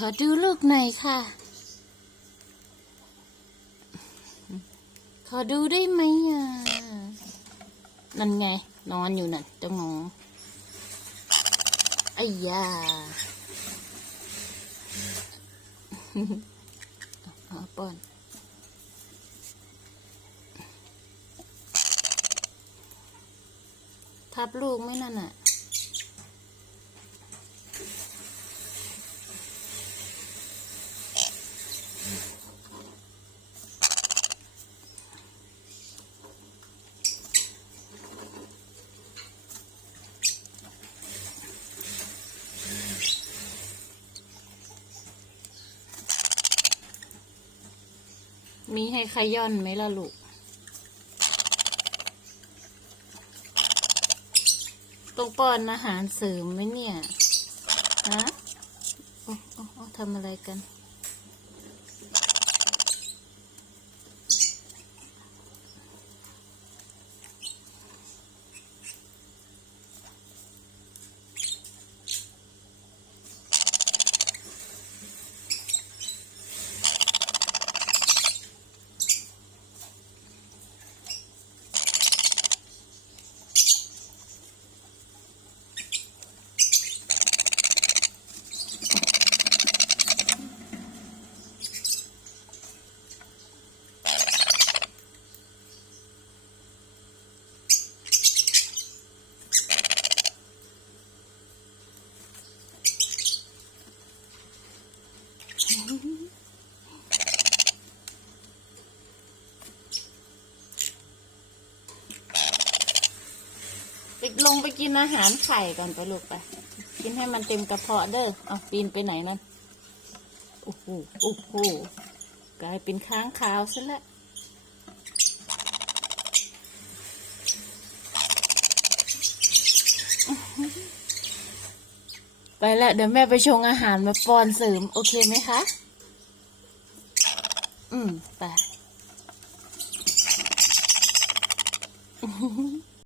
ขอดูลูกหน่อยค่ะ ขอดูได้ไหมอะ นั่นไง นอนอยู่น่ะเจ้าหนูไอ้ยาเอาป้อนทับลูกไหม่นั่นอะ มีให้ขย่อนไหมล่ะลูก ต้องป้อนอาหารเสริมไหมเนี่ย ฮะ โอ้โอ้โอ้ทำอะไรกัน ไปลงไปกินอาหารไข่ก่อนไปลูกไป กินให้มันเต็มกระเพาะเด้อเอาปีนไปไหนนั่นโอ้โหโอ้โหกลายเป็นค้างคาวซะแล้วไปแล้วเดี๋ยวแม่ไปชงอาหารมาป้อนเสริม โอเคไหมคะ อืม